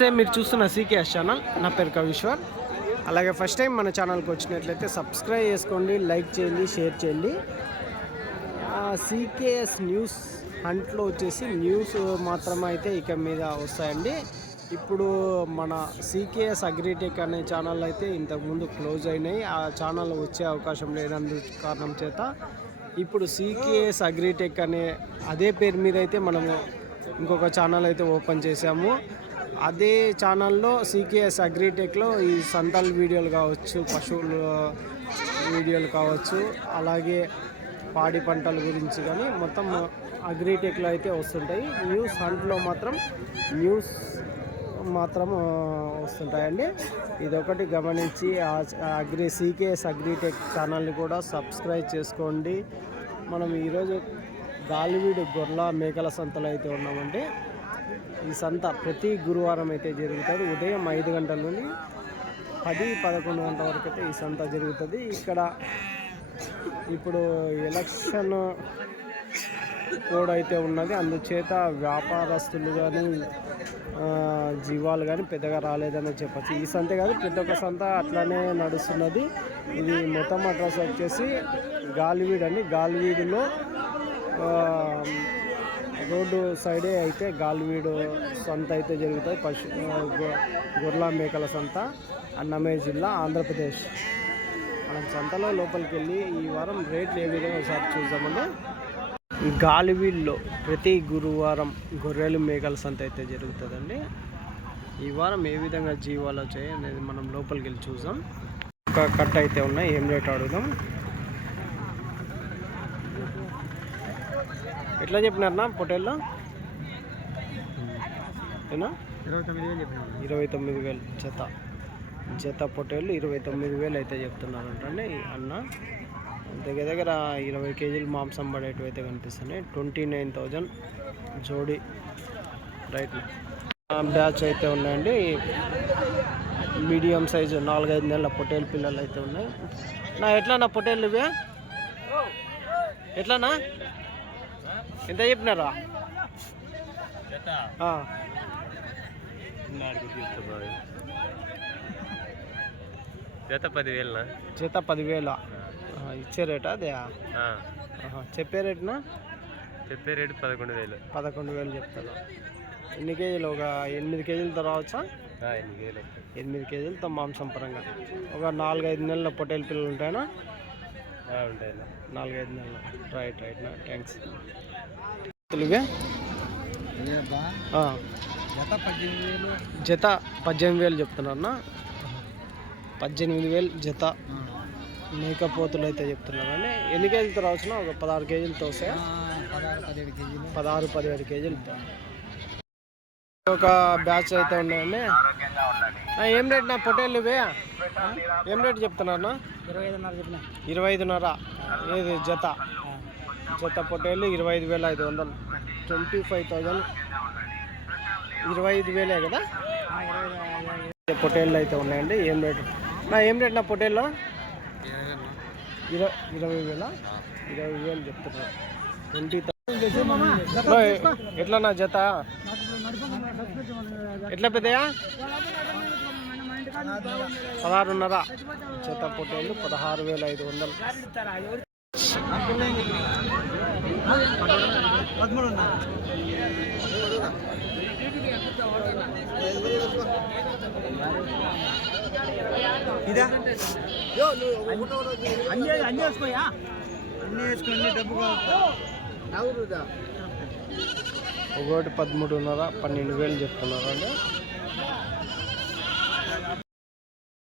నమస్తే మీరు చూస్తున్న సీకేఎస్ ఛానల్ నా పేరు కవిశ్వర్. అలాగే ఫస్ట్ టైం మన ఛానల్కి వచ్చినట్లయితే సబ్స్క్రైబ్ చేసుకోండి లైక్ చేయండి షేర్ చేయండి. సీకేఎస్ న్యూస్ హంట్లో వచ్చేసి న్యూస్ మాత్రమే అయితే ఇక మీద వస్తాయండి. ఇప్పుడు మన సీకేఎస్ అగ్రిటెక్ అనే ఛానల్ అయితే ఇంతకుముందు క్లోజ్ అయినాయి. ఆ ఛానల్ వచ్చే అవకాశం లేనందు కారణం చేత ఇప్పుడు సీకేఎస్ అగ్రిటెక్ అనే అదే పేరు మీద అయితే మనము ఇంకొక ఛానల్ అయితే ఓపెన్ చేసాము అదే ఛానల్లో సీకేఎస్ అగ్రిటెక్లో ఈ సంతాల్ వీడియోలు కావచ్చు పశువుల వీడియోలు కావచ్చు అలాగే పాడి పంటల గురించి కానీ మొత్తం అగ్రిటెక్లో అయితే వస్తుంటాయి. న్యూస్ హంట్లో మాత్రం న్యూస్ మాత్రం వస్తుంటాయండి. ఇదొకటి గమనించి అగ్రి సీకేఎస్ అగ్రిటెక్ ఛానల్ని కూడా సబ్స్క్రైబ్ చేసుకోండి. మనం ఈరోజు గాలివీడు గొర్రెల మేకల సంతలో అయితే ఉన్నామండి. ఈ సంత ప్రతి గురువారం అయితే జరుగుతుంది ఉదయం ఐదు గంటల నుండి పది పదకొండు గంటల వరకు అయితే ఈ సంత జరుగుతుంది. ఇక్కడ ఇప్పుడు ఎలక్షన్ కోడ్ అయితే ఉన్నది. అందుచేత వ్యాపారస్తులు కానీ జీవాలు కానీ పెద్దగా రాలేదని చెప్పచ్చు. ఈ సంతే కాదు ప్రతి ఒక్క సంత అట్లానే నడుస్తున్నది. ఇది మొత్తం అడ్రస్ వచ్చేసి గాలివీడ్ అండి. గాలివీడులో రోడ్డు సైడే అయితే గాలివీడు సంత అయితే జరుగుతాయి. పశు ఆ, గొర్రెల మేకల సంత అన్నమయ్య జిల్లా ఆంధ్రప్రదేశ్. మనం సంతలో లోపలికి వెళ్ళి ఈ వారం రేట్లు ఏ విధంగా ఒకసారి చూద్దామండి. గాలివీల్లో ప్రతి గురువారం గొర్రెలు మేకల సంత అయితే జరుగుతుందండి. ఈ వారం ఏ విధంగా జీవాలు వచ్చాయి అనేది మనం లోపలికి వెళ్ళి చూద్దాం. ఒక కట్ట అయితే ఉన్నాయి. ఏం రేట్ అడుగుదాం. ఎట్లా చెప్పినారన్నా పొటేల్లో ఏనా? ఇరవై తొమ్మిది వేలు చెప్పినాము ఇరవై తొమ్మిది వేలు జత జత పొట్టేళ్ళు ఇరవై తొమ్మిది వేలు అయితే చెప్తున్నారంటే అన్న. దగ్గర దగ్గర ఇరవై కేజీలు మాంసం పడేటివి అయితే కనిపిస్తున్నాయి. ట్వంటీ నైన్ థౌజండ్ జోడి రైట్ బ్యాచ్ అయితే ఉన్నాయండి. మీడియం సైజు నాలుగైదు నెలల పొటేలు పిల్లలు అయితే ఉన్నాయి. నా ఎట్లా నా పొటేళ్ళు ఇవే? ఎట్లానా ఎంత చెప్పినారా. జత. పదివేలనా జత పదివేల ఇచ్చే రేటా అదే? చెప్పే రేటునా? చెప్పే రేటు పదకొండు వేలు. పదకొండు వేలు చెప్తాను ఎన్ని కేజీలు? ఒక ఎనిమిది కేజీలతో రావచ్చా? ఎనిమిది వేలు ఎనిమిది కేజీలతో మాంసం పరంగా. ఒక నాలుగైదు నెలల పొట్టేలు పిల్లలు ఉంటాయనా? ఉంటాయి నాలుగైదు నెలలు. రైట్ రైట్ నా థ్యాంక్స్ జత పద్దెనిమిది వేలు. జత పద్దెనిమిది వేలు చెప్తున్నారన్నా పద్దెనిమిది వేలు జత. మేకపోతులు అయితే చెప్తున్నారండి ఎన్ని కేజీలతో రావచ్చునా ఒక పదహారు కేజీలతో వస్తాయా? పదహారు పదిహేడు కేజీలు. పదహారు పదిహేడు కేజీలతో. ఒక బ్యాచ్ అయితే ఉన్నాయండి. ఏం రేట్ నా పొటేళ్ళు ఇవే ఏం రేట్ చెప్తున్నారన్నా ఇరవై ఐదున్నర చెప్పిన. ఇరవై ఐదున్నర ఏది? జత. జత పొట్టేళ్ళు ఇరవై ఐదు వేల ఐదు వందలు. Twenty five thousand. ఇరవై ఐదు వేలే కదా? పొట్టేళ్ళు అయితే ఉన్నాయండి. ఏం రేటు నా ఏం రేట్ నా పొట్టేళ్ళు ఇరవై ఇరవై వేల? ఇరవై వేలు చెప్తున్నారు ట్వంటీ ఎట్లా నా జత? ఎట్లా పెద్దయా పదహారున్నర. జత పొట్టేళ్ళు పదహారు వేల ఐదు వందలు. ఇదా? అన్నీ అన్నీ వేసుకోయా? అన్నీ వేసుకొని డబ్బు ఒకటి పదమూడున్నర పన్నెండు వేలు చెప్తున్నారు అండి